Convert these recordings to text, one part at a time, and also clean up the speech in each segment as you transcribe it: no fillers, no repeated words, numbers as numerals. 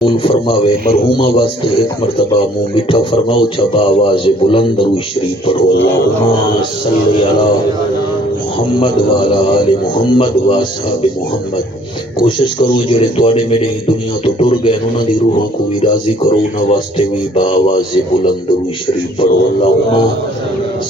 فرماوے مرحومہ واسطے ایک مرتبہ منہ میٹھا فرماؤ چبا آواز بلند درود شریف پڑھو اللہم صلی علی محمد وعلی آل محمد واصحاب محمد۔ کوشش کرو جڑے تواڈے میرے دنیا تو ٹر گئے انہاں دی روحاں کو بھی راضی کرو، انہاں واسطے بھی با آواز بلند درود شریف پڑھو اللہم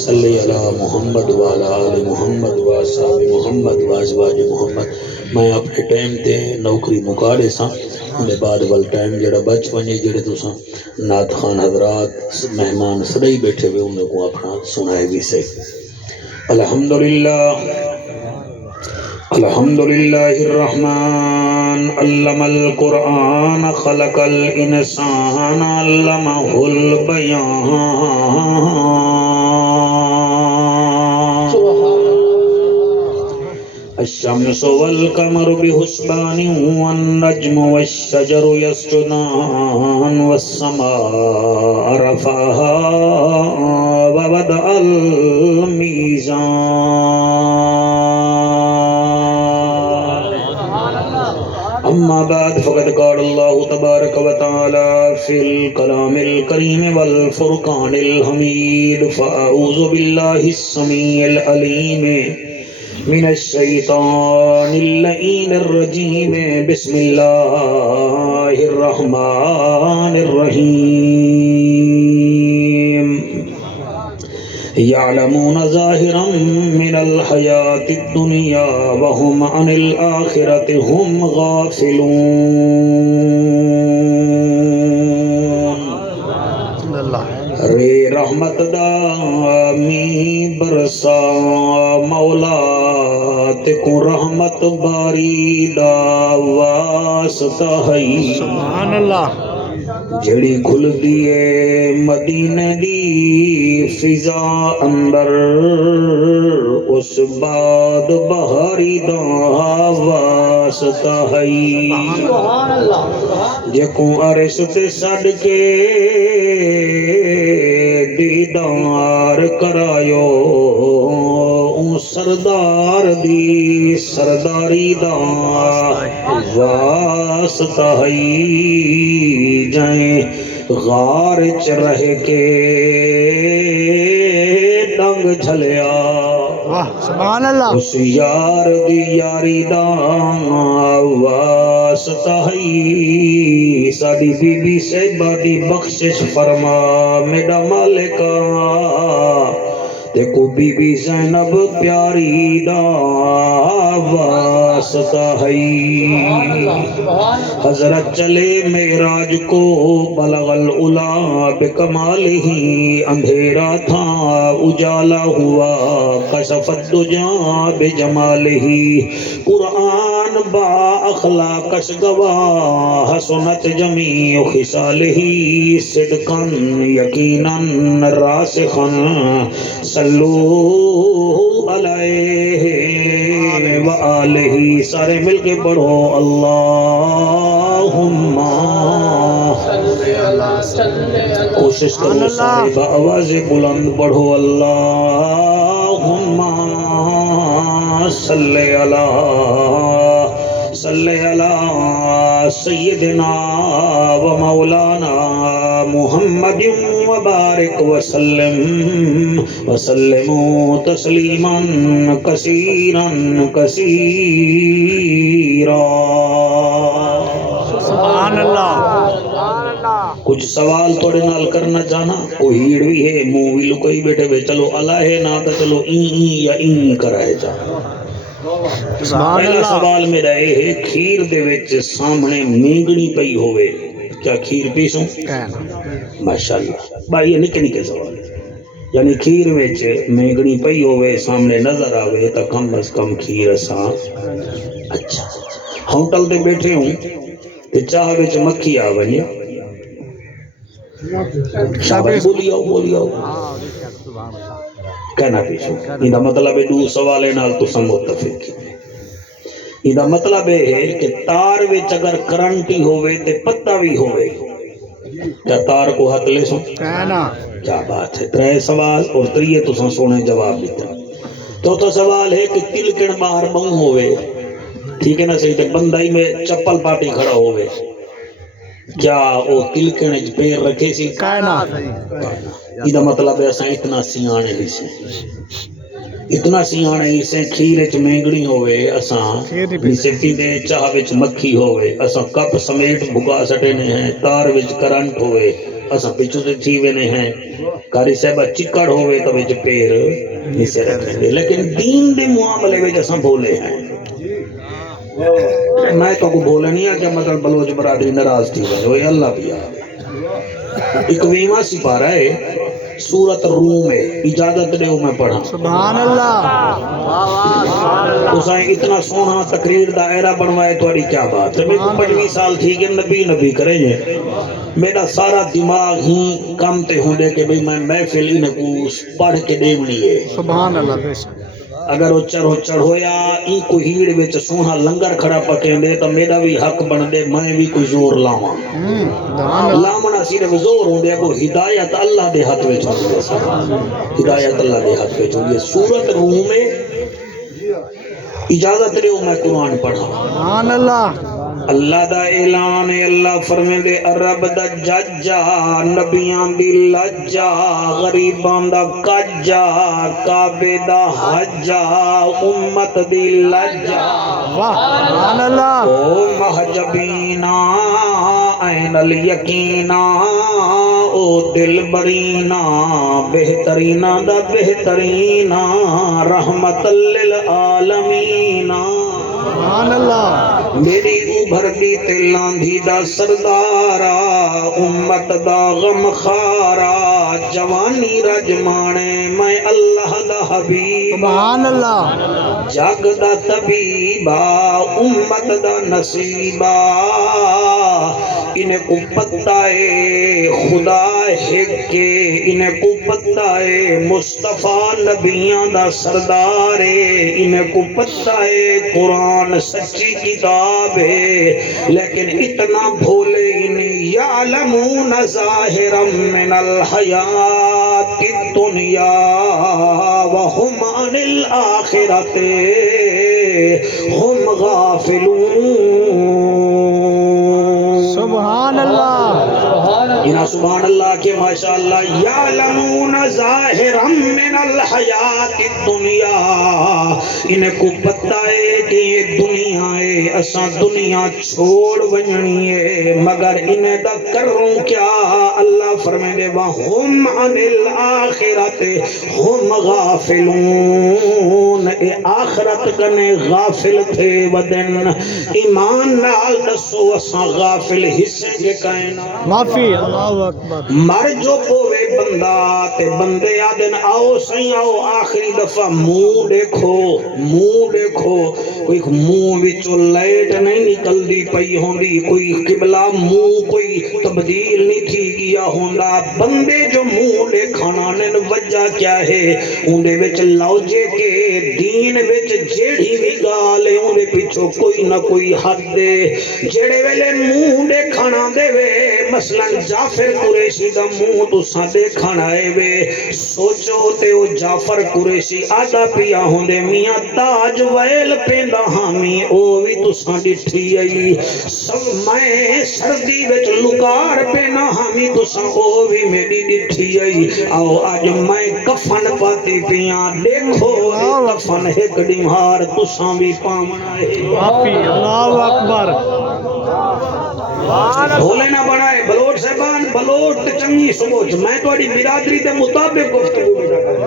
صلی علی محمد وعلی آل محمد واصحاب محمد وازواج محمد۔ میں اپنے ٹائم تے نوکری مکا دے ساں، انہیں بعد وال ٹائم جڑا بچ ونجے جڑے تساں نعت خان حضرات مہمان سدائی بیٹھے ہوئے انہیں کو اپنا سنائے بھی سے۔ الحمدللہ الحمدللہ الرحمن علم القرآن خلق الانسان علمہ البیان الشمس والقمر بحسبان والنجم والشجر يسجدان والسماء رفعها ووضع الميزان أما بعد فقد قال الله تبارك وتعالى في الكلام الكريم والفرقان الحميد فأعوذ بالله السميع العليم من الشیطان اللعین الرجیم بسم اللہ الرحمن الرحیم یعلمون ظاہرا من الحیاة الدنیا وهم عن الآخرة هم غافلون۔ رے رحمت دامی برسا مولا کو رحمت باری دا واسطہ ہے سبحان اللہ، جڑی کھل دیے مدینے دی فضا اندر اس بعد بہاری دا واسطہ ہے سبحان اللہ، جکو عرش تے سڑ کے دیدار کرایو سردار دی سرداری دا واسطہ ہے، جائیں غار چ رہ کے ڈنگ جھلیا سبحان اللہ، اس یار دی یاری دا واسطہ ہے، ساڈی بی بی صاحبہ دی بخشش فرما میرا مالکا، دیکھو بی بی زینب پیاری دا واسطہ ہے، حضرت چلے معراج کو بلغ العلا بکمالہ، اندھیرا تھا اجالا ہوا کشف الدجا بجمالہ، قرآن با اخلاقش گواہ حسنت جمیع خصالہ، صدقا یقینا راسخا صلو علیہ وآلہ، سارے مل کے پڑھو اللہم کوشش کرو سارے بآواز بلند پڑھو اللہم صلی علی سیدنا و مولانا محمد وبارک وسلم تسلیما کثیرا کثیرا سبحان اللہ۔ کچھ سوال توڑے نال کرنا چاہنا، کوئی ہیڑ بھی ہے منہ بھی لکوئی بیٹھے ہوئے، چلو اللہ ہے نا تو چلو این یا این کرائے جا۔ پہلا سوال میرا یہ ہے، کھیر دے وچ سامنے مینگنی پئی ہوئے کیا کھیر پیسوں؟ ماشاءاللہ بھائی یہ نکے نکے سوال ہے، یعنی کھیر وچ مینگنی پئی ہوئے سامنے نظر آوے تو کم از کم کھیر اساں اچھا ہوٹل دے بیٹھے ہوں تے چاہ وچ مکھی آ ونجے شاباش بولی آؤ کہنا پیشو، یہ مطلب ہے دو سوالے نال تو سن متفق کی، یہ مطلب ہے کہ تار وچ اگر کرنٹی ہوئے تے پتہ بھی ہوئے کیا تار کو ہاتھ لے سو؟ کیا بات ہے، ترے سوال اور تریے تو سن سونے جواب دیتا۔ چوتھا سوال ہے کہ تلکن باہر بہوں ہوئے، ٹھیک ہے نا صحیح، تے بندائی میں چپل پاٹی کھڑا ہوئے، کیا وہ تلکن وچ پیر رکھے سی کائنات یہ مطلب ہے اساں اتنا سیانے ہی سے اتنا سیانے ہی سے کھیر وچ مینگڑی ہوئے اساں سٹی دے چاہ وچ مکھی ہوئے اساں کپ سمیت بھگا سٹنے ہیں تار وچ کرنٹ ہوئے اساں پچھو سے تھی وینے ہیں کاری صاحبہ چکڑ ہوئے تو وچ پیر نیسے رکھیں گے لیکن دین دے معاملے وچ اساں بولے ہیں میں تو کو بولے نہیں ہے کہ مطلب بلوچ برادری ناراض تھی وہ اللہ بھی ایک ویمہ سپارہ ہے سورت روم ہے اجازت دے میں پڑھا سبحان اللہ اسائیں اتنا سونا تقریر دائرہ بنوائے تو اڑی کیا بات ہے میں کو 25 سال تھی کہ نبی کریں گے میرا سارا دماغ ہی کم تے ہوں دے کہ بھئی میں محفل ہی نکو پڑھ کے دیونی ہے سبحان اللہ بے شک اگر وہ چڑھ ہویا ای کو ہیڑ وچ سونا لنگر کھڑا پکیں دے تو میرا بھی حق بن دے میں بھی کوئی زور لاواں لامنا صرف زور ہوں دے کو ہدایت اللہ دے ہاتھ وچ ہوندی ہے ہدایت اللہ دے ہاتھ وچ ہوندی ہے سورۃ روم میں اجازت دیو میں قرآن پڑھا سبحان اللہ اللہ دا اعلان ہے اللہ فرمے دے عرب دا ججا نبیان دی لجا غریبان دا کجا کعبے دا حجا امت دی لجا سبحان اللہ او محجبینا این الیقینا او دل برینا بہترینا دا بہترینا رحمت للعالمینا سبحان اللہ میری ابھر دی تلاندھی دا سردارا امت دا غم خارا جوانی رجمانے میں اللہ دا حبیب سبحان اللہ جگ دا طبیبا امت دا نصیبا انہیں کو پتہ ہے خدا ہے کہ انہیں کو پتہ ہے مصطفیٰ نبیاں دا سردار ہے انہیں کو پتہ ہے قرآن سچی کتاب ہے لیکن اتنا بھولے انہیں یعلمون ظاہرا من الحیات الدنیا وہم عن الآخرت ہم غافلون سبحان اللہ انہا سبحان اللہ کے ماشاءاللہ یعلمون ظاہرا من الحیات الدنیا انہیں کو پتہ ہے کہ یہ دنیا ہے اساں دنیا چھوڑ ونجنی ہے مگر انہیں دا کروں کیا اللہ فرمائے دے وَهُمْ عَنِ الْآخِرَةِ ہم غافلون اے آخرت کنے غافل تھے ودن ایمان نال دسو اساں غافل حصے کے کائنات معافی اللہ اکبر مر جو پوے بندہ تے بندے آدن آؤ سائیں آؤ آخری دفعہ منہ دیکھو کوئی منہ وچوں لائٹ نہیں نکل دی پئی ہوندی کوئی قبلہ منہ کوئی تبدیل نہیں تھی گیا ہوندا بندے جو منہ دیکھانا نے وجہ کیا ہے اندے وچ لوجے کے دین وچ جیڑی بھی گال ہے اندے پیچھو کوئی نہ کوئی حد دے جیڑے ویلے منہ دیکھانا دے وے مثلا جعفر قریشی دا منہ تو سادے کھانائے وے سوچو تے او جعفر قریشی آدھا پیا ہوندے میاں تاج ویل پیندہ ہامی او بھی تو ساڈی ٹھی آئی سب میں سردی وچ لکار پینا ہامی تو سا او بھی میری ڈٹھی آئی آؤ آج میں کفن پاتی پیاں دیکھو کفن ایک ڈیمہار تو سا بھی پامنا ہے معافی اللہ اکبر بھولے نہ بڑھائے بلوٹ صاحبان بلوٹ چنگی سمجھ میں تو اڑی برادری دے مطابق گفتگو بیٹا کریں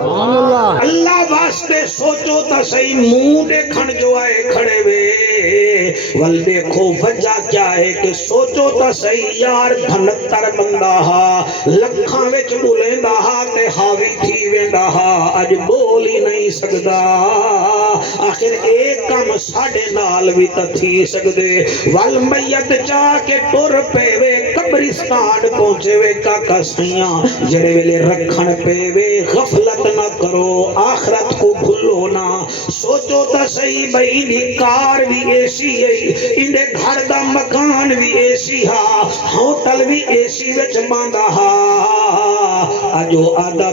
اللہ واسطے سوچو تا صحیح منہ دیکھن جو آئے کھڑے وے ول دیکھو وجہ کیا ہے کہ سوچو تا صحیح یار دھنتر بندہ ہا لکھاں وچ بولیندہ ہا تے حاوی تھی ویندہ ہا اج بول ہی نہیں سکدا آخر ایک کم ساڑے نال بھی تا تھی سکدے ول میت چاہ کے ٹور پے وے قبرستان پہنچے وے کاکا سیاں جڑے ویلے رکھن پے وے غفلت نہ کرو آخرت کو بھولو نہ سوچو تا صحیح بھئی دی کار بھی ایسی ہے اندے گھر دا مکان بھی ایسی ہا ہوٹل بھی ایسی وچ باندھا ہا اجو آدھا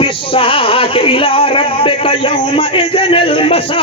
بالساق الى ربك يومئذ المساق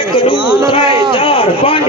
1 2 3 4 5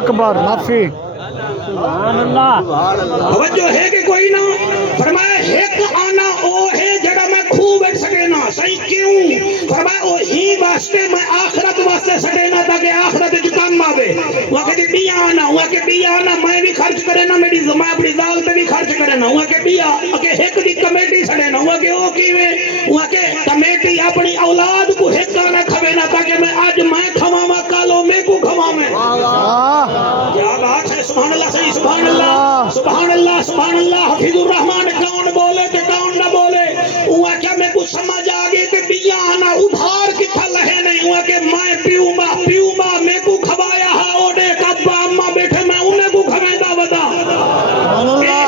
اکبر معافی توجہ ہے کہ کوئی نہ فرمایا ایک آنا او ہے جڑا میں کھو بیٹھ سکے نا صحیح کیوں فرمایا او ہی واسطے میں آخرت واسطے سکے نا تاکہ آخرت جو کام آوے وہاں کہ بیا آنا ہوا کہ بیا آنا میں بھی خرچ کرے نا میری میں اپنی ذال پہ بھی خرچ کرے نا ہوا کہ بیا کہ ایک دی کمیٹی سڑے نا ہوا کہ او کیویں ہوا کہ کمیٹی اپنی اولاد کو ایک آنا کھوے نا تاکہ میں آج میں کھواما کالو میں کو کھوامے کیا بات ہے سبحان اللہ صحیح سبحان اللہ سبحان اللہ سبحان اللہ حفیظ الرحمن کون بولے تے کون نہ بولے ہوا کیا میں کو سمجھ آگے کہ بیا آنا ادھار کتھا لہے نہیں ہوا کہ میں پیوں ماں میں کو کھوایا ہے اوڈے کبا اماں بیٹھے میں انہیں کو کھویں دا ودا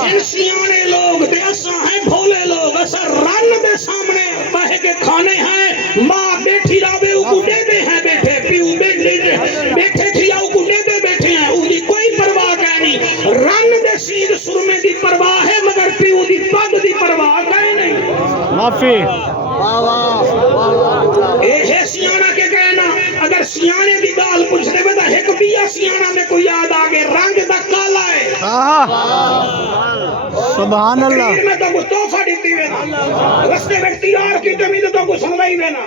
اے سیانے لوگ تے اساں ہیں بھولے لوگ اساں رن دے سامنے بہے کے کھانے ہیں ماں بیٹھی راوے او کو دے دے ہیں بیٹھے پیوں بیٹھے کھیاؤ کو دے دے بیٹھے ہیں او دی کوئی پرواہ نہیں رن دے سید سرمے دی پرواہ ہے مگر پیو دی پگ دی پرواہ کہیں نہیں معافی اے ہے سیانہ کے کہنا اگر سیانے دی گال پوچھ دے بتا ایک بیا سیانہ میں کوئی یاد آگے رنگ دا کالا ہے سبحان اللہ تقریر میں تو کچھ توفہ دیتی وینا رستے اختیار کی جمید تو کچھ سنوائی وینا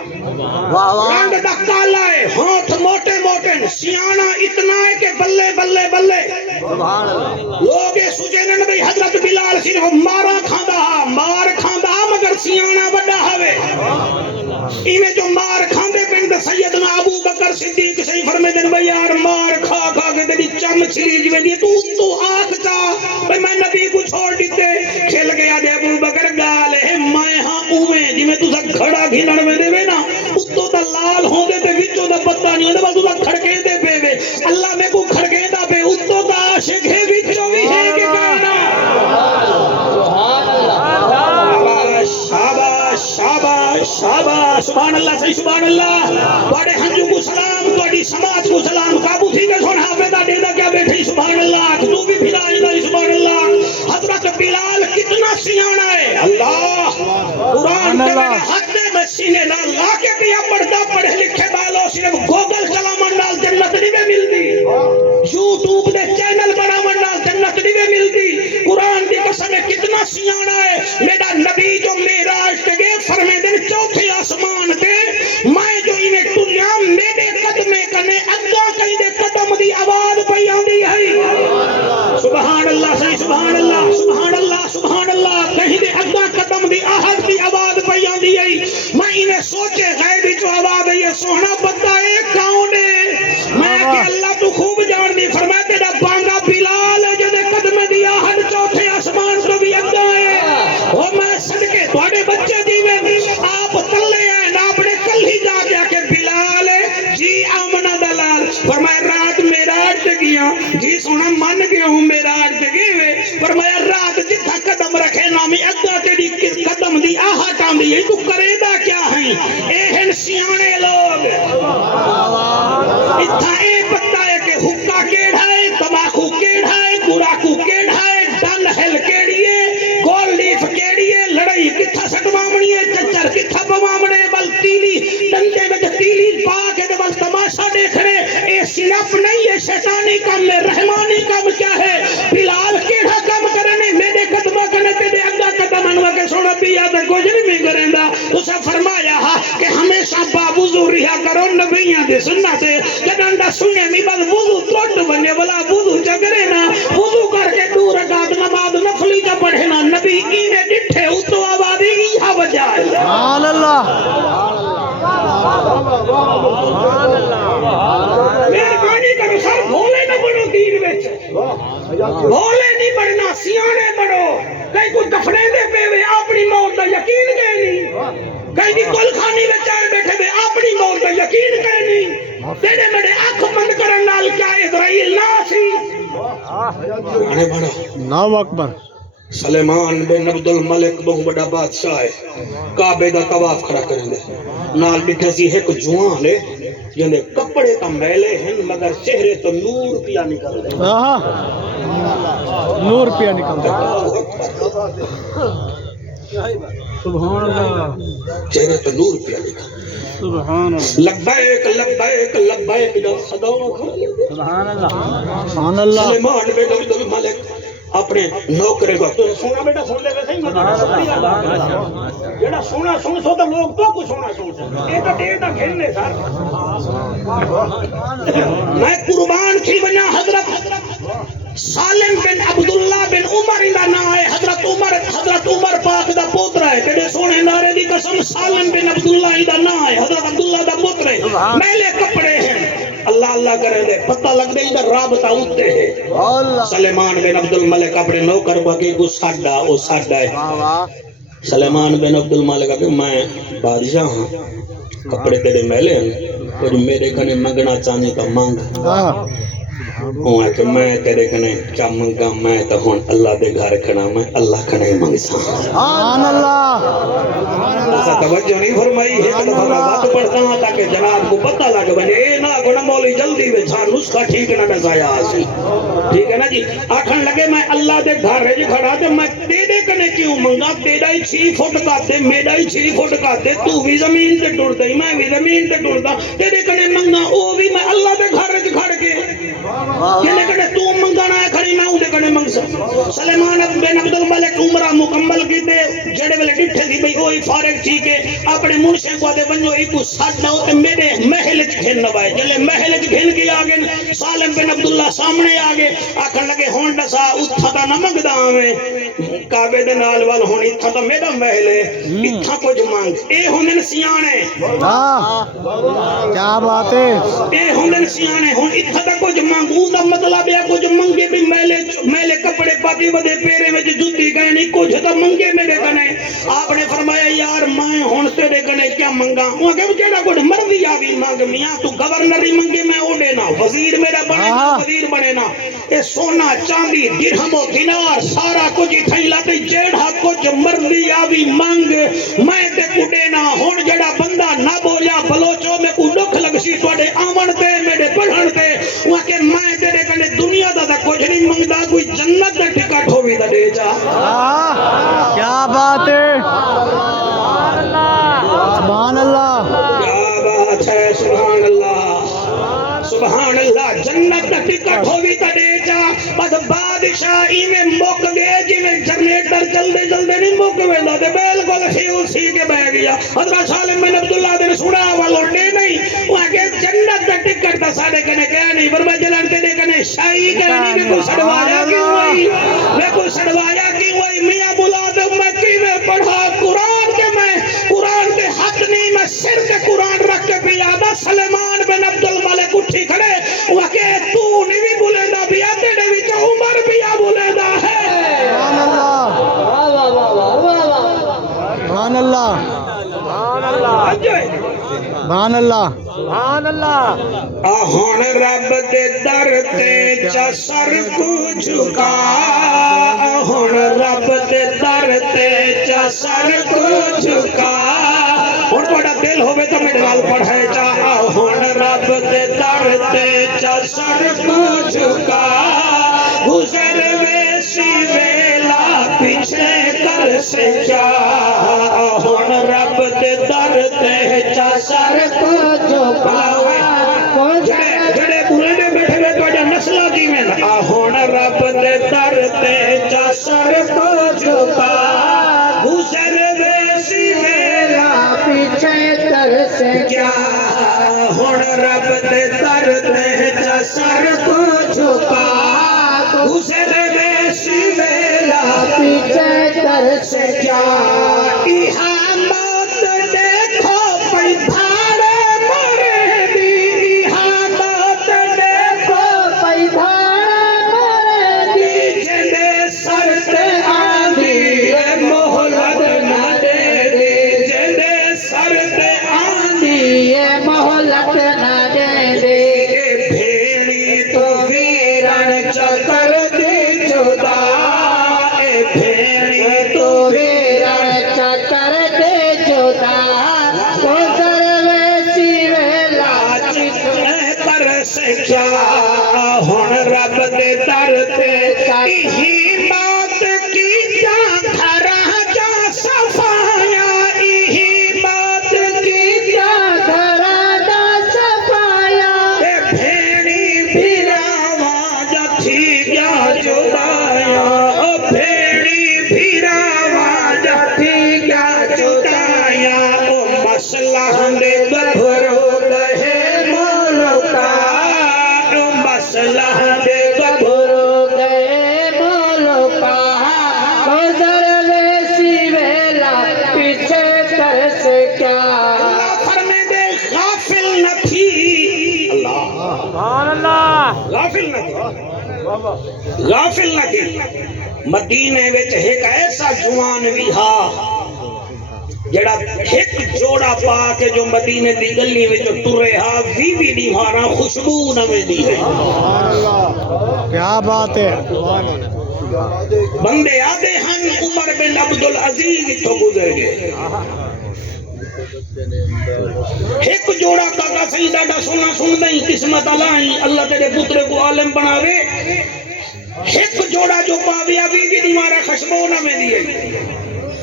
رنگ دا کالا ہے ہاتھ موٹے موٹے سیانہ اتنا ہے کہ بلے بلے بلے لوگ سجنن بھئی حضرت بلال صرف مار کھاندا مگر سیانہ بڑا ہوئے ایمیں جو مار کھاندے پہن دا سیدنا ابو بکر صدیق صحیح فرمے دن بھئی یار مار کھا کے تیری چم چھلی جو دی تو آنکھ چاہ بھئی میں نبی کو چھوڑ دیتے کھل گیا دے ابو بکر گال ہے میں ہاں اویں جی میں تُسا کھڑا گھنڑ میں دے وے نا اتو دا لال ہوں دے تے وچو دا پتہ نہیں ہوندے بس تُسا کھڑکے دے پے وے اللہ میں کو کھڑکے دا پے اتو دا عاشق ہے وچو بھی ہے کہ کہنا شاباش شاباش شاباش سبحان اللہ صحیح سبحان اللہ بڑے ہنجو کو سلام بڑی سماج کو سلام قابو تھی کہ سن حافظہ دیدہ کیا بیٹھی سبحان اللہ تو بھی پھر آئیدہ سبحان اللہ حضرت بلال کتنا سیانہ ہے اللہ قرآن کے میرے حد میں سینے نہ لا کے کیا پڑھتا پڑھے لکھے بالو صرف گوگل چلا منڈال جنت نہیں میں ملتی یوٹیوب دے چینل بڑا منڈال جنت نہیں میں ملتی قرآن کی قسم کتنا سیانہ ہے میرا نبی جو معراج تے گئے فرمے دن چوتھے آسمان تے میں جو انہیں ٹریا میرے قدمے کنے اگا کہیں دے قدم دی آواز پہ آندی ہے سبحان اللہ صحیح سبحان اللہ سبحان اللہ سبحان اللہ کہیں دے اگا قدم دی آہد دی آواز پہ آندی ہے میں انہیں سوچے غیبی جو آواز ہے یہ سونا بندہ ہے کون ہے میں کہ اللہ تو خوب جان دی فرمائے تیرا بانگا بلال ہے جو دے قدمے دی آہد چوتھے آسمان تو بھی اگا ہے وہ میں صدقے تھوڑے بچے دیوے آپ تلے ہیں نا اپنے کل ہی جا گیا کہ بلال جی آمنہ دلال فرمایا رات میراج تے گیا جی سونا من گیا ہوں میراج تے گئے فرمایا رات جتھا قدم رکھے نامی اگا تیری قدم دی آہا ٹاندی ہے تو کرے دا کیا ہیں اے سیانے لوگ اتھا اے پتہ ہے کہ حکا کیڑا ہے تماخو کیڑا ہے گراکو کیڑا ہے ڈن ہل کیڑی ہے گول لیف کیڑی ہے لڑائی کتھا سٹ مامنی ہے چچر کتھا پمامنے بل تیلی ڈنڈے میں تیلی پاک ہے بل تماشا دیکھ رہے اے سیاف نہیں ہے شیطانی کام میں رحمانی کام کیا ہے بلال کیڑا کام کرنے میرے قدمہ کرنے تیرے اگا قدم انوا کے سوڑا پیا تا گوجری میں کریں دا تو سے فرمایا کہ ہمیشہ باوضو رہا کرو نبیان دے سننا سے جدندہ سنے می بعد وضو توٹ بنے بلا وضو جگرے نا وضو کر کے دور رکعت نماز نفلی کا پڑھے نا نبی اینے ڈٹھے اتو آبادی یہاں بجائے سبحان اللہ مہربانی کرو سر بھولے نہ بڑھو دین وچ بھولے نہیں بڑھنا سیانے بڑھو کہیں کوئی دفنے دے پہ ہوئے اپنی موت دا یقین گئے نہیں کہیں دی کل خانی میں چاہے بیٹھے ہوئے اپنی موت دا یقین گئے نہیں تیرے میرے آنکھ بند کرن نال کیا اسرائیل نہ سی آنے بڑھا نو اکبر سلیمان بن عبد الملک بہو بڑا بادشاہ ہے کعبے دا طواف کھڑا کریں دے نال بٹھے سی ایک جوان ہے جنہیں کپڑے تا میلے ہیں مگر چہرے تو نور پیا نکل دے نور پیا نکل دے سبحان اللہ چہرے پہ نور پیا لکھا سبحان اللہ لبیک لبیک لبیک جو صداواں کھڑا لے سبحان اللہ سبحان اللہ سلیمان بن عبد الملک اپنے نوکرے کو سونا بیٹا سن لے ویسے ہی جڑا سونا سن سو تو لوگ تو کچھ سونا سن سو یہ تو ڈیڑھ دا کھیلنے سر میں قربان تھی بنا حضرت سالم بن عبداللہ بن عمر دا نام ہے حضرت عمر پاک دا پوترا ہے کڑے سونے نعرے دی قسم سالم بن عبداللہ دا نام ہے حضرت عبداللہ دا پوتر ہے میلے کپڑے ہیں اللہ اللہ کرے دے پتہ لگ دے ادھر رابطہ ہوتے ہیں سلیمان بن عبد الملک اپنے نوکر باقی کو ساڈا او ساڈا ہے سلیمان بن عبد الملک کہ میں بادشاہ ہاں کپڑے تیرے میلے ہیں کچھ میرے کنے منگنا چاہنے کا مانگ ہوں ہے کہ میں تیرے کنے کیا منگا میں تو ہون اللہ دے گھر کھنا میں اللہ کنے منگ سا سبحان اللہ ایسا توجہ نہیں فرمائی ہے کہ دفعہ میں بات پڑھتا ہوں تاکہ جناب کو پتہ لگ بنے اے نا گونا مولی جلدی میں چھا نسخہ ٹھیک نہ نزایا آسی ٹھیک ہے نا جی آکھن لگے میں اللہ دے گھر ہے جی کھڑا دے میں تیرے کنے کیوں منگا تیرا ہی 6 فٹ کا دے میرا ہی 6 فٹ کا دے تو بھی زمین تے ٹوڑ دے میں بھی زمین تے ٹوڑ دا تیرے کنے منگا او بھی میں اللہ دے گھر ہے کھڑ کے کنے کنے تو منگانا ہے کھڑی میں اُدے کنے منگ سا سلیمان بن عبد الملک عمرہ مکمل کی دے جڑے والے ڈٹھے تھی بھئی اوہی فارغ تھی کہ اپنے منشے کو دے بنجو ایکو ساڑھنا ہوتے میرے محل گھن نوائے جلے محل گھن کی آگے سالم بن عبداللہ سامنے آگے آکھن لگے ہونڈا سا اتھا تا نمک دا ہمیں کعبے دے نال وال ہونی اتھا تا میرا محل ہے اتھا کچھ مانگ اے ہوندن سیانے کیا بات ہے اے ہوندن سیانے ہون اتھا تا کچھ مانگ اوندا مطلب ہے کچھ منگے بھی میلے کپڑے پاکی ودے پیرے میں جُتی گئے نہیں کچھ تا منگے میرے کنے آپ نے فرمایا یار میں ہون تیرے کنے کیا منگا وہاں کہ جیڑا کچھ مرضی آوی مانگ میاں تو گورنری منگے میں اوڑے نا وزیر میرا بنے نا وزیر بنے نا اے سونا چاندی درہم و دینار سارا کچھ تھئی لاتے جیڑا کچھ مرضی آوی مانگ میں تے کڈے نا ہون جیڑا بندہ نہ بولیا بلوچو میں کو دکھ لگسی توڑے آمن تے میرے پڑھن تے وہاں کہ میں تیرے کنے دنیا دا دا کچھ نہیں منگدا کوئی جنت دا ٹکٹ ہوئی دا دے جا کیا بات ہے سبحان اللہ کیا بات ہے سبحان اللہ جنت دا ٹکٹ ہوئی دا دے جا بس بادشاہی میں موک گئے جی میں جنریٹر جلدے جلدے نہیں موک گئے دا دے بالکل فیوز سی کے بہ گیا حضرت سالم بن عبداللہ دے سنا والوں نے نہیں وہاں کہ جنت دا ٹکٹ دا سارے کنے کہہ نہیں برما جلان تے دے کنے شاہی کہنے میں کوئی سڑوایا کیوں ہوئی میں کوئی سڑوایا کیوں ہوئی میاں بلا دے میں کی میں پڑھا قرآن کے میں قرآن کے حق نہیں میں سر کے قرآن رکھ کے پیادا سلیمان بن عبد الملک اٹھی کھڑے وہاں کہ تو نہیں بھی بولے دا بھی آتے نے بھی جو عمر بھی آ بولے دا ہے سبحان اللہ سبحان اللہ سبحان اللہ ہون رب دے در تے چا سر کو جھکا ہون رب دے در تے چا سر کو جھکا ہون توڑا دل ہوئے تو میرے نال پڑھائے چاہا ہون رب دے در تے چا سر کو جھکا گزر ویسی ویلا پیچھے کر سے جا ہون رب دے در تے چا سر کو جھکا جڑے پرانے بیٹھے ہوئے تو نسلہ کی میں ہون رب دے در تے چا سر کو جھکا گزر ویسی ویلا پیچھے کر سے کیا ہون رب دے در تے چا سر کو جھکا گزر ویسی ویلا پیچھے کر سے کیا یہاں موت دیکھو پئی دھاڑے مرے دی یہاں موت دیکھو پئی دھاڑے مرے دی جندے سر تے آندھی مہلت نہ دے دے جندے سر تے آندھی مہلت نہ دے دے بھیڑی تو ویرن چکر دی جدا اے بھیڑی تو ویرن چکر دی جدا گزر ویسی ویلا چکر کر سے کیا ہون رب دے در تے ہی بات کی جا گھرا جا صفایا سبحان اللہ غافل نہ تھی غافل نہ تھی مدینے وچ ایک ایسا جوان بھی ہا جڑا ایک جوڑا پا کے جو مدینے دی گلی وچ ٹرے ہا وی دیوارا خوشبو نہ ویندی ہے کیا بات ہے بندے آدھے ہن عمر بن عبدالعزیز تو گزر گئے ایک جوڑا کاکا سہی ڈاڈا سونا سن دیں قسمت اللہ اللہ تیرے پترے کو عالم بناوے ایک جوڑا جو پاویا بھی دیوارا خوشبو نہ میں دیئے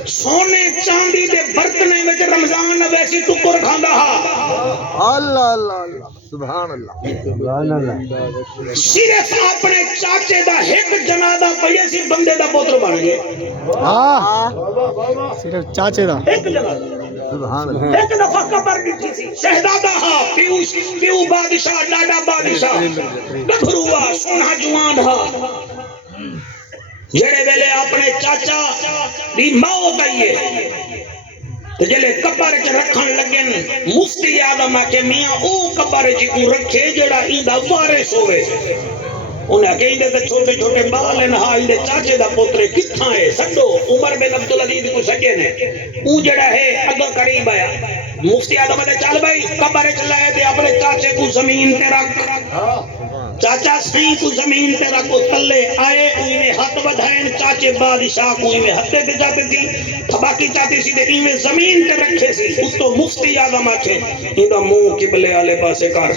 سونے چاندی دے برتنے میں رمضان ویسی ٹکر کھاندا ہا اللہ اللہ اللہ سبحان اللہ صرف اپنے چاچے دا ایک جنازہ پڑھیا سی بندے دا پوتر بن گئے صرف چاچے دا ایک جنازہ سبحان اللہ ایک دفعہ قبر بیٹھی سی شہزادہ ہا پیو بادشاہ ڈاڈا بادشاہ گبھروا سونا جوان ہا جڑے ویلے اپنے چاچا دی موت آئی ہے تو جلے قبر چ رکھن لگن مفتی آدم آکے میاں او قبر چ کو رکھے جڑا ایندا وارث ہوئے انہیں کہیں دے تے چھوٹے چھوٹے بال ہیں ہاں اندے چاچے دا پوترے کتھاں ہے سڈو عمر بن عبدالعزیز کو سکے نے او جڑا ہے اگا قریب آیا مفتی آدم دے چل بھائی قبر چ لائے تے اپنے چاچے کو زمین تے رکھ چاچا سی کو زمین تے رکھو تلے آئے اوہی ہاتھ بدھائیں چاچے بادشاہ کو اوہی ہتھے تے جاتے تھی باقی چاہتے سی دے ایویں زمین تے رکھے سی اس تو مفتی آدم آکھے ایندا منہ قبلے والے پاسے کر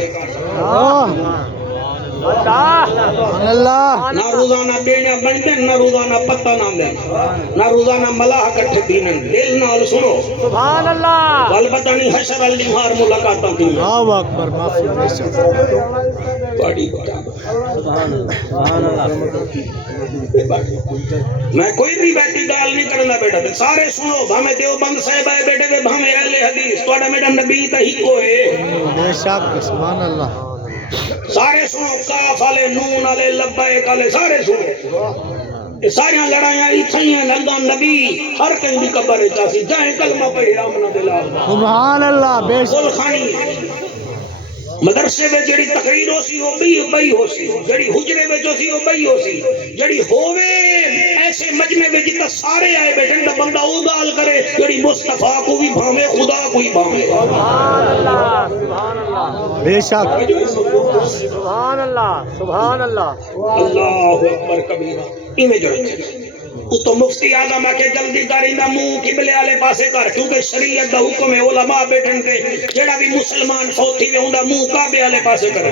اللہ نہ روزانہ بیڑیاں بن دیں نہ روزانہ پتہ نہ دیں نہ روزانہ ملاح کٹھے دینن دل نال سنو سبحان اللہ البتہ نہیں حشر النہار ملاقاتاں کی اللہ اکبر معافی بے شک بڑی میں کوئی بھی بیٹی گال نہیں کرنا بیٹا تے سارے سنو بھامے دیوبند صاحب آئے بیٹے وے بھامے اہل حدیث توڑا میڈا نبی تا ہی کو ہے بے شک سبحان اللہ سارے سنو کاف والے نون والے لبیک والے سارے سنو یہ ساریاں لڑائیاں اتھائیاں لگا نبی ہر کہیں دی قبر چاسی جائیں کلمہ پڑھے آمنہ دلا سبحان اللہ بے شک گل خانی مدرسے میں جڑی تقریر ہو سی ہو بئی ہو سی جڑی حجرے میں جو سی ہو بئی ہو سی جڑی ہووے ایسے مجمع میں جتا سارے آئے بیٹھن دا بندہ او گال کرے جڑی مصطفیٰ کو بھی بھامے خدا کو بھی بھامے سبحان اللہ سبحان اللہ بے شک سبحان اللہ سبحان اللہ اللہ اکبر کبیرہ ایمیں جڑے اس تو مفتی آدم آکے جلدی کریندہ منہ قبلے والے پاسے کر کیونکہ شریعت دا حکم ہے علماء بیٹھن تے جڑا بھی مسلمان فوتی میں ہوندا منہ کعبے والے پاسے کرے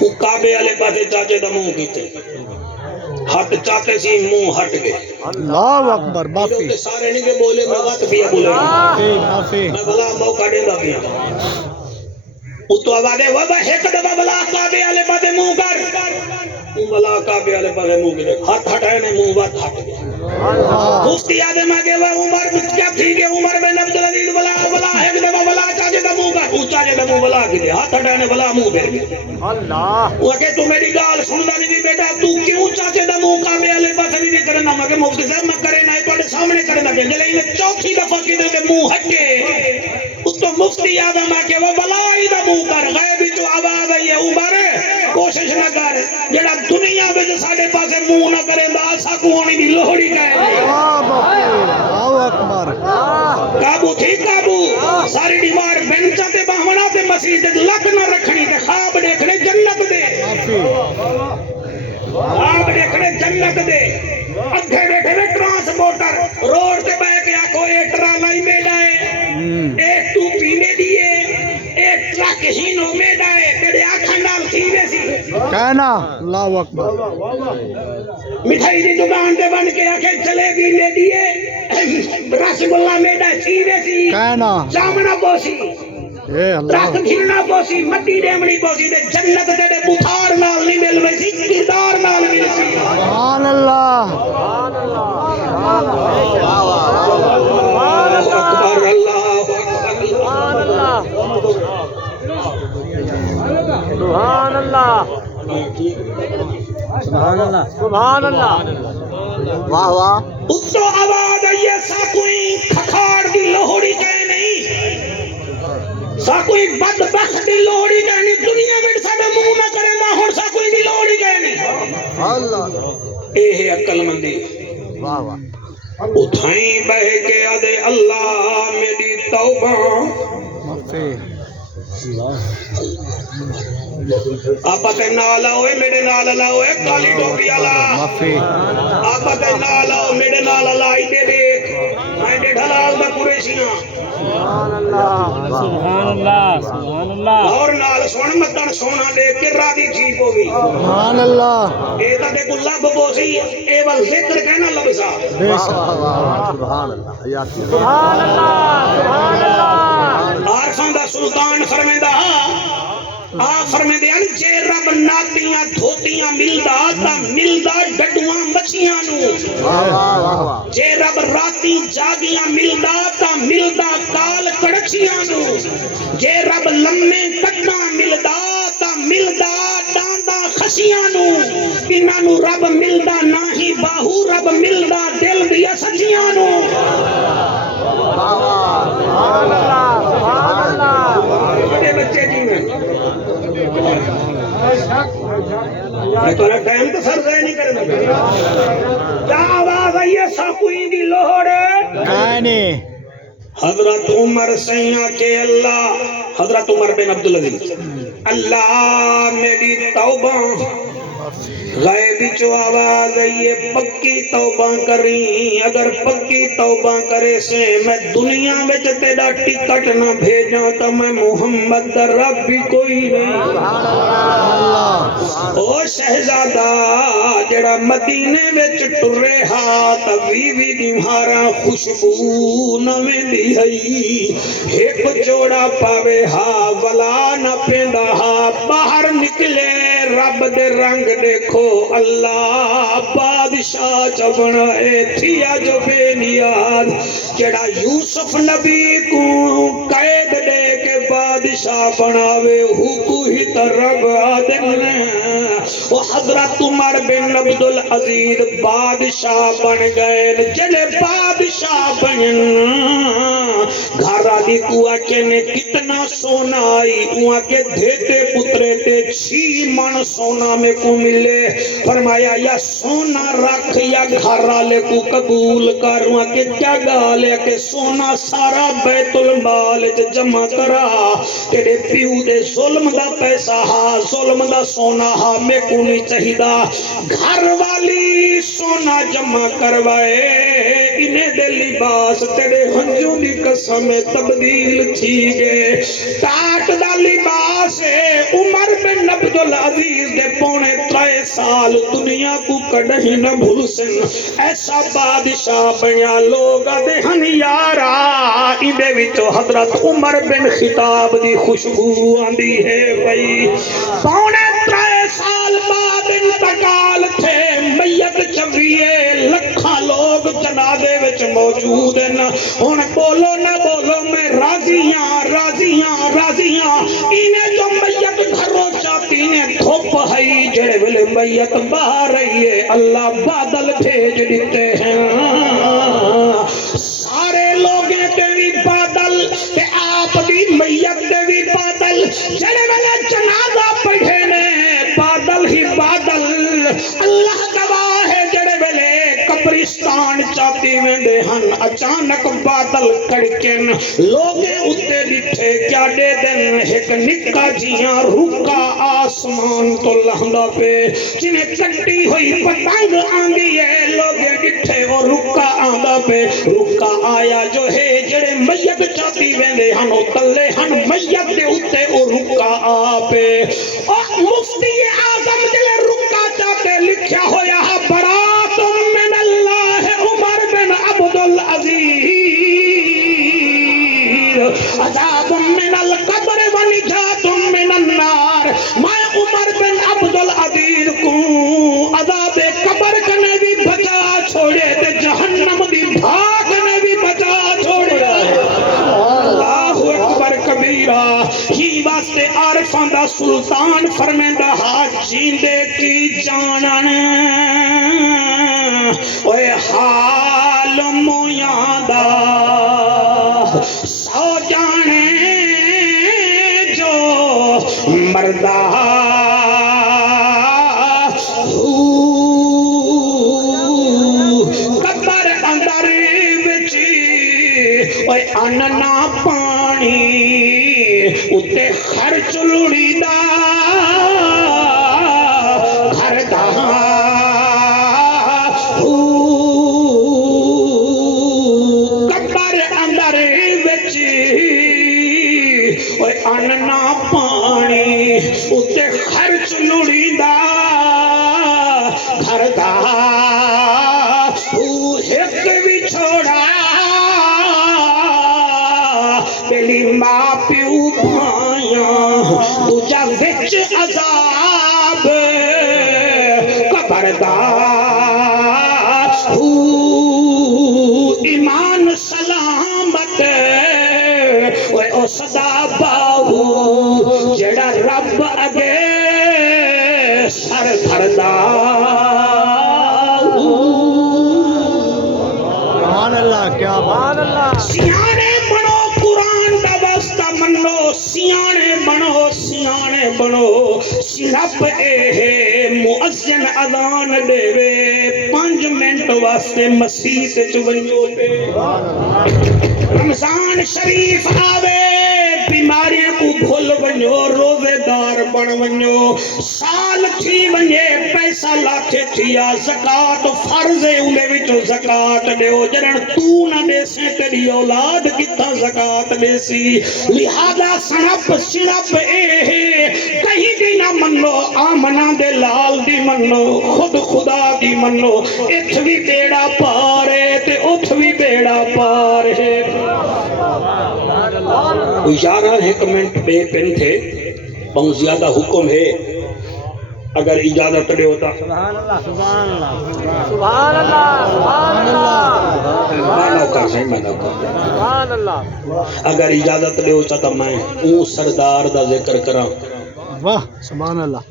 وہ کعبے والے پاسے چاچے دا منہ کیتے ہٹ چاہتے سی منہ ہٹ گئے اللہ اکبر معافی سارے نہیں کہ بولے میں وقت بھی بولے معافی میں بلا موقع دے دا پیا اس تو آوازے وابا ایک دفعہ بلا کعبے والے پاسے منہ کر بلا کعبے والے پاسے منہ کرے ہاتھ ہٹائے نے منہ بات ہٹ گیا مفتی آدم آگے وہ عمر کیا تھی کہ عمر بن عبدالعزیز بلا ایک دفعہ بلا چاچے دا منہ کر اس چاچے دا منہ بلا کے ہاتھ ہٹائے نے بلا منہ پھیر گیا اللہ وہ کہ تو میری گال سندا نہیں بیٹا تو کیوں چاچے دا منہ کعبے والے پاسے نہیں کرنا میں کہ مفتی صاحب میں کرے نہ تواڈے سامنے کرنا پہ جلے نے چوتھی دفعہ کیتے کہ منہ ہٹے اس تو مفتی آدم آگے وہ بلا ہی دا منہ کر غیب جو آواز آئی ہے عمر کوشش نہ کر جڑا دنیا وچ ساڈے پاسے منہ نہ کرے دا ساکو ہونی دی لوہڑی کہے اللہ اکبر قابو تھی قابو ساری دیوار بینچاں تے باہمنا تے مسیح تے لگ نہ رکھنی تے خواب دیکھنے جنت دے معافی خواب دیکھنے جنت دے ادھے بیٹھے میں ٹرانسپورٹر روڈ تے بہ کے آکھو اے ٹرالا ہی میڈا ہے اے تو پینے دیے اے ٹرک ہی نو میڈا ہے تیرے آنکھاں نال تھیوے سی کہنا اللہ اکبر مٹھائی دی دکان تے بن کے آکھے جلیبی لے دیے رس گلا میڈا تھیوے سی کہنا جامنا پوسی اے اللہ رات گھرنا پوسی مٹی ڈیمڑی پوسی تے جنت تیرے بخار نال نہیں مل ویسی کردار نال مل سی سبحان اللہ اکبر اللہ اکبر سبحان اللہ سبحان اللہ سبحان اللہ واہ واہ اس تو آواز آئیے ساکوئی کھکھاڑ دی لوہڑی کہے نہیں ساکوئی بدبخت دی لوہڑی کہنی دنیا میں ساڈا منہ نہ کرے نہ ہن سا کوئی دی لوڑ ہی گئے نہیں اللہ اے ہے عقل مندی واہ واہ اتھائیں بہ کے آدھے اللہ میری توبہ مفی آپا تے نال آؤے میرے نال لاؤے کالی ٹوپی والا مفی آپا تے نال آؤ میرے نال لائی دے دیکھ میں ڈیڑھ لال دا قریشیاں سبحان اللہ سبحان اللہ سبحان اللہ اور نال سن متن سونا دیکھ کے راضی ٹھیک ہو گئی سبحان اللہ اے تا دے کو لب بوسی اے ول ذکر کہنا لبسا بے شک سبحان اللہ حیاتی سبحان اللہ سبحان اللہ عارفاں دا سلطان فرمیندہ فرمیندے ہیں جے رب ناتیاں دھوتیاں ملدا تا ملدا ڈڈواں مچھیاں نو واہ واہ واہ جے رب راتی جاگیاں ملدا تا ملدا کال کڑچیاں نو جے رب لمے کٹنا ملدا تا ملدا ڈاندا خشیاں نو انہاں نو رب ملدا نہیں باہو رب ملدا دل دیا سجیاں نو سبحان اللہ سبحان اللہ بڑے بچے جی میں تھوڑا ٹائم تو سر ضائع نہیں کرنا کیا آواز آئی ہے ساکوئی دی لوڑ نہیں حضرت عمر سیاں کے اللہ حضرت عمر بن عبدالعزیز اللہ میری توبہ غیبی چو آواز آئیے پکی توبہ کریں اگر پکی توبہ کرے سے میں دنیا میں تیرا ٹکٹ نہ بھیجا تو میں محمد در رب بھی کوئی نہیں او شہزادہ جڑا مدینے میں ٹرے ہاتھ بیوی نمہارا خوشبو نویں دی ہئی ایک جوڑا پاوے ہا ولا نہ پیندہ ہا باہر نکلے رب دے رنگ دیکھو اللہ بادشاہ چبنائے تھیا جو بے نیاز جڑا یوسف نبی کو قید دے کے بادشاہ بناوے حکو ہی ترب آدم وہ حضرت عمر بن عبدالعزیز بادشاہ بن گئے جڑے بادشاہ بنن گھارا دی کوا کے نے کتنا سونا آئی وہاں کے دھیتے پترے تے 6 من سونا میں کو ملے فرمایا یا سونا رکھ یا گھارا لے کو قبول کر وہاں کے کیا گالے کہ سونا سارا بیت المال جمع کرا تیرے پیو دے ظلم دا پیسہ ہا ظلم دا سونا ہا میں کو نہیں چاہیدہ گھر والی سونا جمع کروائے انہیں دے لباس تیرے ہنجوں دی قسم تبدیل تھی گئے کاٹ دا لباس عمر بن عبدالعزیز دے پونے 3 سال دنیا کو کڑھی نہ بھول سن ایسا بادشاہ بنیا لوگ دے ہن یارا اندے وچوں حضرت عمر بن خطاب دی خوشبو آندی ہے بھائی پونے 3 سال بعد انتقال تھے میت چویے لکھاں لوگ جنازے وچ موجود ہیں ہن بولو نہ بولو میں راضیاں راضیاں راضیاں انہیں جو میت گھروں چاہتی نے دھوپ ہے جڑے ویلے میت باہر رہی ہے اللہ بادل بھیج دیتے ہیں سارے لوگیں تے بھی بادل تے آپ دی میت تے بھی بادل جڑے ویلے جنازہ پڑھے نے بادل ہی بادل اللہ گواہ ہے جڑے ویلے قبرستان چاہتی میں دے ہن اچانک بادل کڑکن لوگیں اتے ڈٹھے کیا دے دن ایک نکا جیاں روکا آسمان تو لہندا پہ جنہیں کٹی ہوئی پتنگ آندی ہے لوگیں ڈٹھے وہ رکا آندہ پہ رکا آیا جو ہے جڑے میت چاہتی میں دے ہن اتلے ہن میت دے اتے وہ رکا آپے اور مفتی اعظم جلے رکا چاہتے لکھیا ہویا برات من اللہ عمر بن عبدالعزیز عذاب من القبر و نجات من النار میں عمر بن عبدالعزیز کو عذاب قبر کنے بھی بچا چھوڑے تے جہنم دی بھاگ نے بھی بچا چھوڑے اللہ اکبر کبیرہ ہی واسطے عارفاں دا سلطان فرمیندہ ہا جیندے کی جانن اوے حال مویاں دا سو جانے جو مر کردا قبر اندر وچ اوے ان نہ پانی اتے خرچ لڑیدا گھر دا قبر اندر وچ اوے ان نہ پانی اتے خرچ لڑیدا گھر دا ایک بھی چھوڑا پہلی ماں پیو بھائیاں دوجا وچ عذاب قبر دا ایمان سلامت اوے او صدا باہو جڑا رب اگے سر دھردا سبحان اللہ کیا سبحان اللہ سیانے بنو قرآن دا واسطہ منو سیانے بنو رب اے مؤذن اذان دے 5 منٹ واسطے مسجد وچ ونجو رمضان شریف آوے بیماریاں کو بھول ونجو روزے دار بن ونجو سال تھی ونجے پیسہ لاکھے تھیا زکات فرض ہے اندے وچوں زکات دیو جڑن تو نہ دے سے تیری اولاد کتھاں زکات دے سی لہذا سنپ اے کہیں دی نہ منو آمنہ دے لال دی منو خود خدا دی منو اتھ بھی بیڑا پارے تے اتھ بھی بیڑا پارے اشارہ 1 منٹ بے پن تھے بہت زیادہ حکم ہے اگر اجازت دے ہوتا سبحان اللہ سبحان اللہ سبحان اللہ سبحان اللہ سبحان اللہ اگر اجازت دے ہوتا تو میں اون سردار دا ذکر کراں واہ سبحان اللہ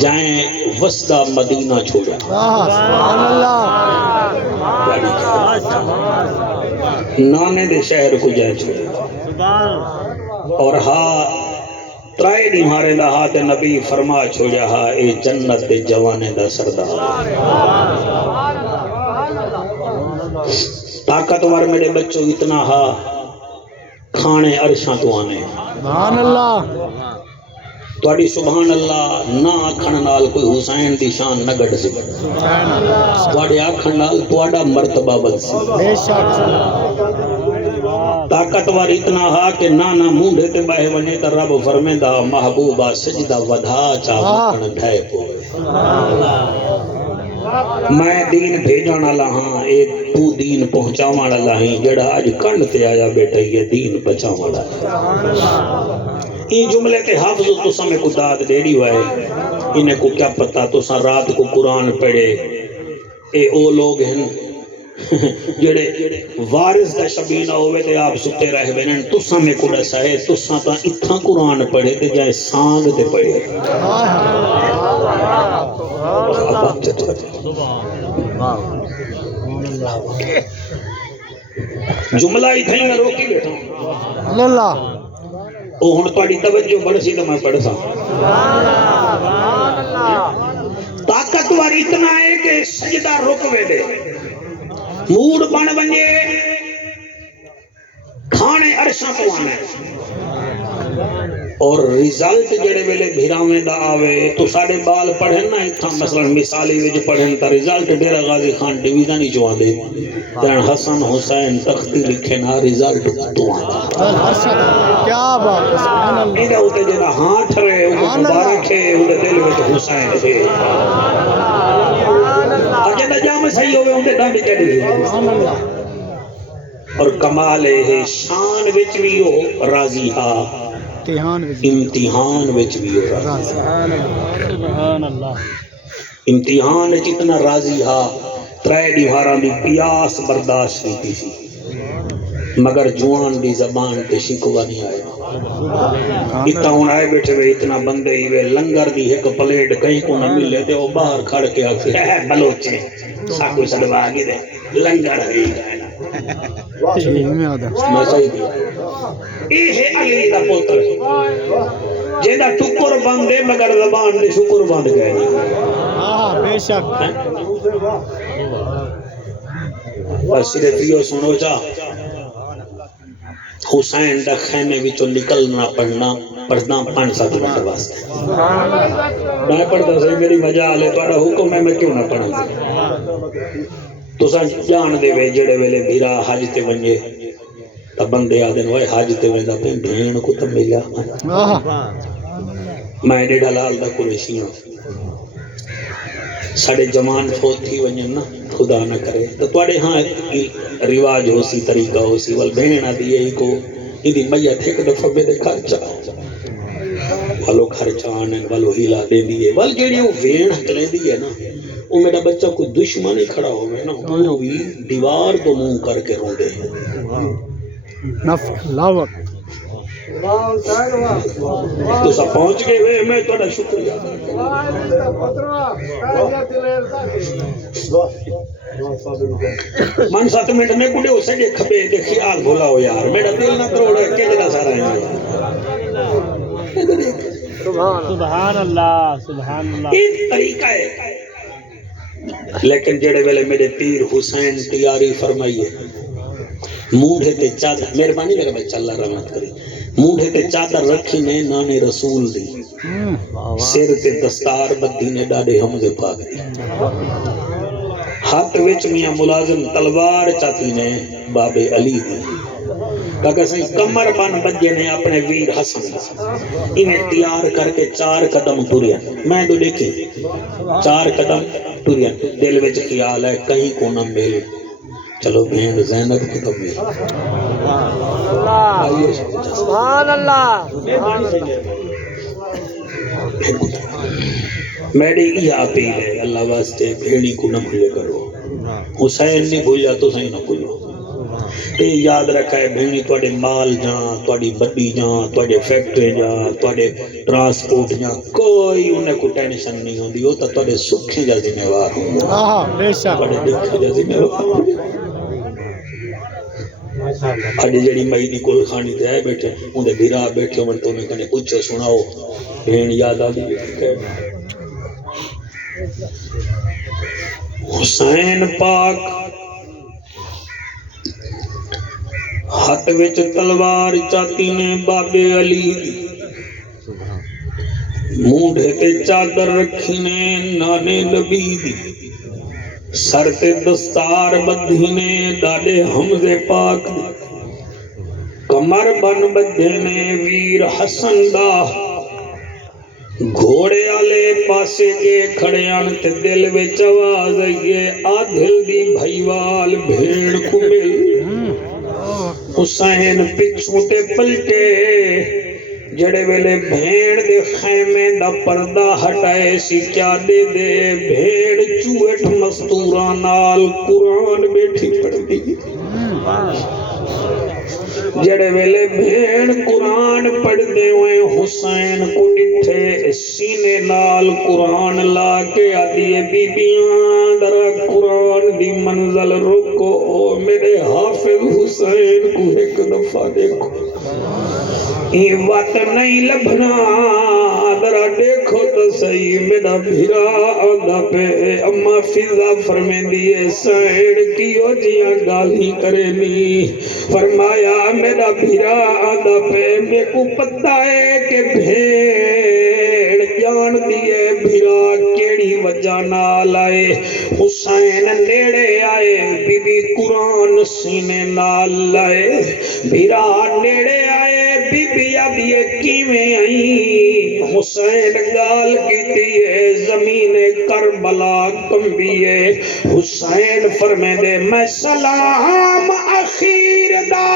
جائیں وسطہ مدینہ چھوڑا واہ سبحان اللہ نانے دے شہر کو جائیں چھوڑا اور ہاں ترائے دی مارے دا ہاتھ نبی فرما چھوڑا ہاں اے جنت دے جوانے دا سردار طاقتور میرے بچوں اتنا ہاں کھانے عرشاں تو آنے سبحان اللہ توڑی سبحان اللہ نہ آکھن نال کوئی حسین دی شان نہ گڑ سی توڑی آکھن نال توڑا مرتبہ بد سی بے شک طاقتور اتنا ہا کہ نانا مونڈے تے باہے ونے تا رب فرمیندہ محبوبہ سجدہ ودھا چاہ مکن ڈھائے پوئے میں دین بھیجان اللہ ہاں اے تو دین پہنچاوان اللہ ہی جڑا آج کنڈ تے آیا بیٹا یہ دین بچاوان اللہ این جملے کے حافظ تو سمیں کو داد دیڑی ہوئے انہیں کو کیا پتا تو سا رات کو قرآن پڑھے اے او لوگ ہیں جڑے وارث دا شبینہ ہوئے تے آپ ستے رہے بینن تو سمیں کو ڈسا ہے تو سا تا اتھا قرآن پڑھے تے جائے سانگ تے پڑھے جملہ ہی تھا میں روکی بیٹھا اللہ او ہن تواڈی توجہ بڑھ سی تے میں پڑھ سا طاقتور اتنا ہے کہ سجدہ رکوے دے موڑ بن بنجے کھانے عرشاں تو آنے اور رزلٹ جڑے ویلے بھیراویں دا آوے تو ساڑے بال پڑھن نہ اتھا مثلا مثالی وچ پڑھن تا رزلٹ ڈیرہ غازی خان ڈیویزن ہی چواں دے تین حسن حسین تختی لکھے نا رزلٹ تو آنا کیا بات ہے سبحان اللہ ایدہ ہوتے جنہ ہاتھ رہے انہیں مبارک ہے انہیں دل وچ حسین ہے آجے دا جامع صحیح ہوئے انہیں ڈانڈی چڑھی اور کمال ہے شان وچ بھی ہو راضی ہا امتحان وچ بھی ہو راضی سبحان اللہ امتحان جتنا راضی ہا ترائے دیواراں دی پیاس برداشت نہیں کی سی مگر جوان دی زبان تے شکوہ نہیں آیا اتنا ہون آئے بیٹھے ہوئے اتنا بندے ہی وے لنگر دی ایک پلیٹ کہیں کو نہ ملے تے وہ باہر کھڑ کے آکھے اے بلوچے ساکو سڑوا آگے دے لنگر ہے میں صحیح دیا یہ ہے علی دا پوتر جیدہ ٹکر بند ہے مگر زبان دے شکر بند گئے بے شک بس صرف یہ سنو چا حسین دا خیمے وچوں نکلنا پڑھنا 5-7 منٹ واسطے میں پڑھتا سی میری مجال ہے تہاڈا حکم ہے میں کیوں نہ پڑھاں تساں جان دے وے جڑے ویلے بھیرا حج تے ونجے تا بندے آدن ہوئے حج تے ویندا پئی بھین کو تے ملیا میں ڈیڑھ لال دا قریشی ہوں ساڑے جوان فوت تھی ونجن نا خدا نہ کرے تو تواڈے ہاں رواج ہو سی طریقہ ہو سی ول بہن آدھی ہے کو ایدی میت ایک دفعہ میرے گھر چا والو گھر چانے والو ہیلا دے دیئے ول جیڑی وہ وین ہکلے دیئے نا وہ میرا بچہ کوئی دشمن ہی کھڑا ہوئے نا وہ بھی دیوار دو منہ کر کے رو دے نفع لاوک تو سب پہنچ گئے ہوئے میں توڑا شکریہ من 7 منٹ میں کڑے ہو سکے کھپے دیکھی آگ بھولا ہو یار میرا دل نہ تروڑ ہے کتنا سارا ہے سبحان اللہ سبحان اللہ ایک طریقہ ہے لیکن جڑے ویلے میرے پیر حسین تیاری فرمائیے موڑے تے چادر مہربانی میرا بچہ اللہ رحمت کرے موڑے تے چادر رکھی نے نانے رسول دی سر تے دستار بدھی نے ڈاڑے حمد پاک دی ہاتھ وچ میاں ملازم تلوار چاتی نے باب علی دی کہا سائیں کمر بن بجے نے اپنے ویر حسن انہیں تیار کر کے 4 قدم ٹوریا میں تو دیکھی 4 قدم ٹوریا دل وچ خیال ہے کہیں کو نہ مل چلو بہن زینب کو تو مل سبحان اللہ میری یہ اپیل ہے اللہ واسطے بھیڑی کو نہ بھولے کرو حسین نہیں بھولیا تو صحیح نہ بھولو یہ یاد رکھا ہے بھیڑی توڑے مال جان توڑی بڑی جان توڑے فیکٹری جان توڑے ٹرانسپورٹ جان کوئی انہیں کو ٹینشن نہیں ہوندی وہ تو توڑے سکھیں جا ذمہ وار ہوں بے شک توڑے دکھیں جا ذمہ وار ہوں آج جڑی مئی دی کل خانی تے آئے بیٹھے انہیں بھیرا بیٹھے ہوں تو انہیں کہنے کچھ سناؤ بھین یاد آ دی حسین پاک ہاتھ وچ تلوار چاتی نے بابے علی دی مونڈے تے چادر رکھی نے نانے نبی دی سر تے دستار بدھی نے ڈاڈے حمزے پاک دی کمر بن بدھے نے ویر حسن دا گھوڑے آلے پاسے کے کھڑے آنتے دل وچ آواز آئیے آدھل دی بھائیوال بھیڑ کو مل حسین پچھوں تے پلٹے جڑے ویلے بھیڑ دے خیمے دا پردہ ہٹائے سی کیا دے دے بھیڑ چوہٹ مستوران نال قرآن بیٹھی پڑھ دی جڑے ویلے بھیڑ قرآن پڑھ دے ہوئے حسین کو ڈٹھے سینے نال قرآن لا کے آدھیے بی بیاں در قرآن دی منزل رکو میرے حافظ حسین کو ایک دفعہ دیکھو یہ بات نہیں لبنا ذرا دیکھو تو صحیح میرا بھیرا آدھا پہ اما فضا فرمے دیئے سائڑ کیو جیاں گالی کرے نی فرمایا میرا بھیرا آدھا پہ میں کو پتہ ہے کہ بھیڑ جان دیئے بھیرا کیڑی وجہ نال آئے حسین نیڑے آئے بی بی قرآن سینے نال لائے بھیرا نیڑے آئے بی بی اب یہ کیویں آئی حسین گال کیتی ہے زمین کربلا کمبی ہے حسین فرمے دے میں سلام اخیر دا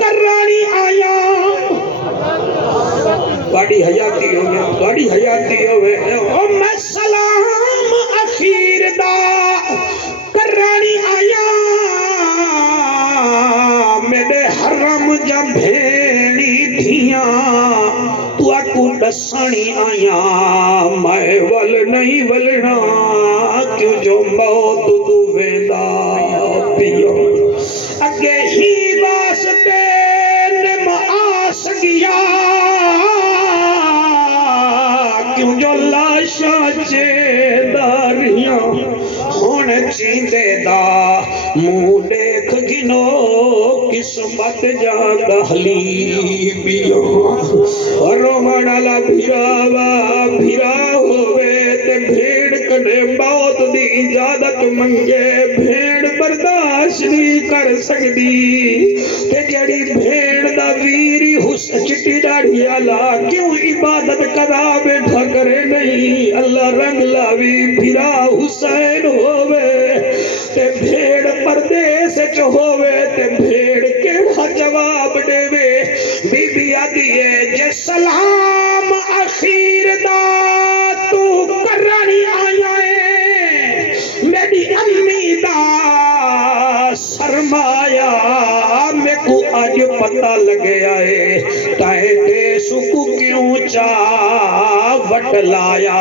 کرانی آیا گاڑی حیاتی ہوئے میں سلام اخیر دا کرانی آیا میرے حرم جا بھیڑی دھیاں تو اکو دسانی آیا میں ول نہیں ولنا کیوں جو موت تو ویدا پیو اگے ہی واسطے نم آس گیا کیوں جو لاشاں چیداریاں ہون چیندے دا منہ دیکھ گنو قسمت جان دہلی بیاں رومن والا بھیرا ہوئے تے بھیڑ کنے موت دی اجازت منگے بھیڑ برداشت نہیں کر سکتی تے جڑی بھیڑ دا ویری حسن چٹی داڑھی والا کیوں عبادت کرا بیٹھا کرے نہیں اللہ رنگ لاوی بھیرا حسین ہوئے تے بھیڑ پردیس چ ہوئے تے بھیڑ کیڑا جواب دے وے بی بی آدیے جے سلام اخیر دا تو کرانی آیا ہے میری امی دا سرمایا میں کو آج پتہ لگیا ہے تائے دے سکو کیوں چاہ وٹ لایا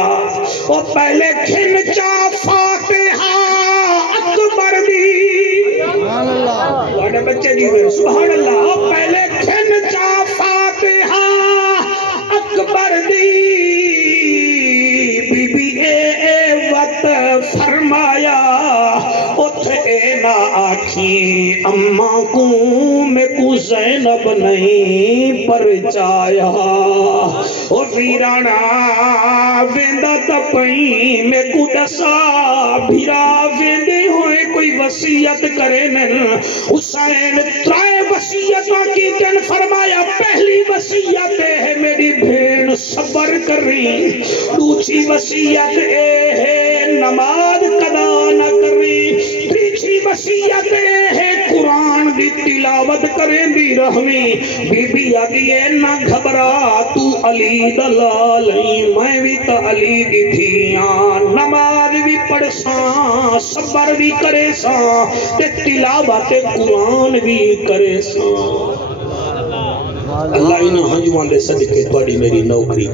وہ پہلے کھن چاہ فاتحہ اکبر دی بڑے بچے جی ہوئے سبحان اللہ وہ پہلے کھن چاہ فاتحہ اکبر دی بی بی اے وقت فرمایا اے نہ آکھی اماں کو میں کو زینب نہیں پرچایا او ویرانا ویندہ تپئی میں کو دسا بھیرا ویندے ہوئے کوئی وصیت کرے نن حسین ترائے وصیتوں کی دن فرمایا پہلی وصیت ہے میری بھیڑ صبر کر رہی دوسری وصیت ہے نماز قضا نہ کر رہی تیسری وصیت ہے قرآن دی تلاوت کریں دی رحمی بی بی آدیے نہ گھبرا تو علی دلال میں بھی تا علی دی تھیاں نماز بھی پڑھ ساں صبر بھی کرے ساں تے تلاوت قرآن بھی کرے ساں اللہ انہاں ہنجوان دے صدقے تواڈی میری نوکری